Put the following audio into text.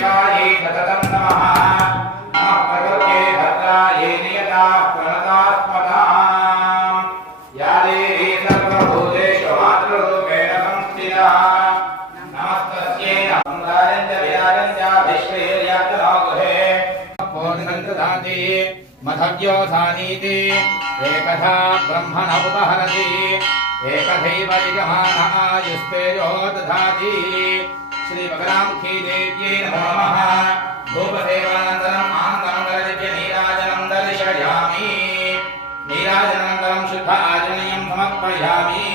शिवायै सततं नमः नमः पर्वत्यै भद्रायै नियता प्रणतात्मताम् या देवी सर्वभूतेषु मातृरूपेण संस्थिता नमस्तस्यै नमस्कारं च विराजं च विश्वेर्यातनो गुहे पूर्णसंकृताति मधव्योधानीति एकधा ब्रह्मण उपहरति एकथैव यजमानः आयुस्तेजो दधाति श्री बगलामुखी देव्यै नमो नमः धूपसेवानन्तरम् आनन्दमङ्गलदिव्य नीराजनं दर्शयामि नीराजनानन्तरं शुद्ध आचमनीयं समर्पयामि